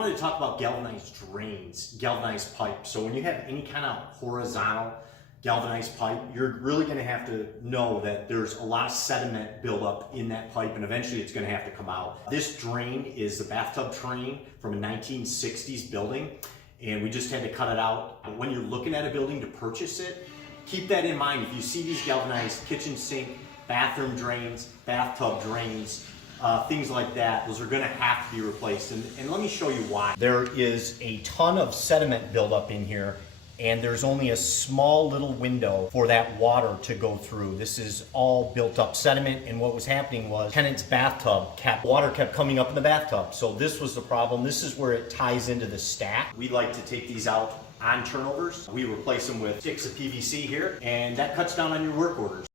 I wanted to talk about galvanized drains, galvanized pipe. So when you have any kind of horizontal galvanized pipe, you're really going to have to know that there's a lot of sediment buildup in that pipe, and eventually it's going to have to come out. This drain is the bathtub drain from a 1960s building, and we just had to cut it out. But when you're looking at a building to purchase it, keep that in mind. If you see these galvanized kitchen sink, bathroom drains, bathtub drains, things like that, those are going to have to be replaced. And let me show you why. There is a ton of sediment buildup in here, and there's only a small little window for that water to go through. This is all built up sediment, and what was happening was tenant's bathtub water kept coming up in the bathtub. So this was the problem. This is where it ties into the stack. We like to take these out on turnovers. We replace them with sticks of PVC here, and that cuts down on your work orders.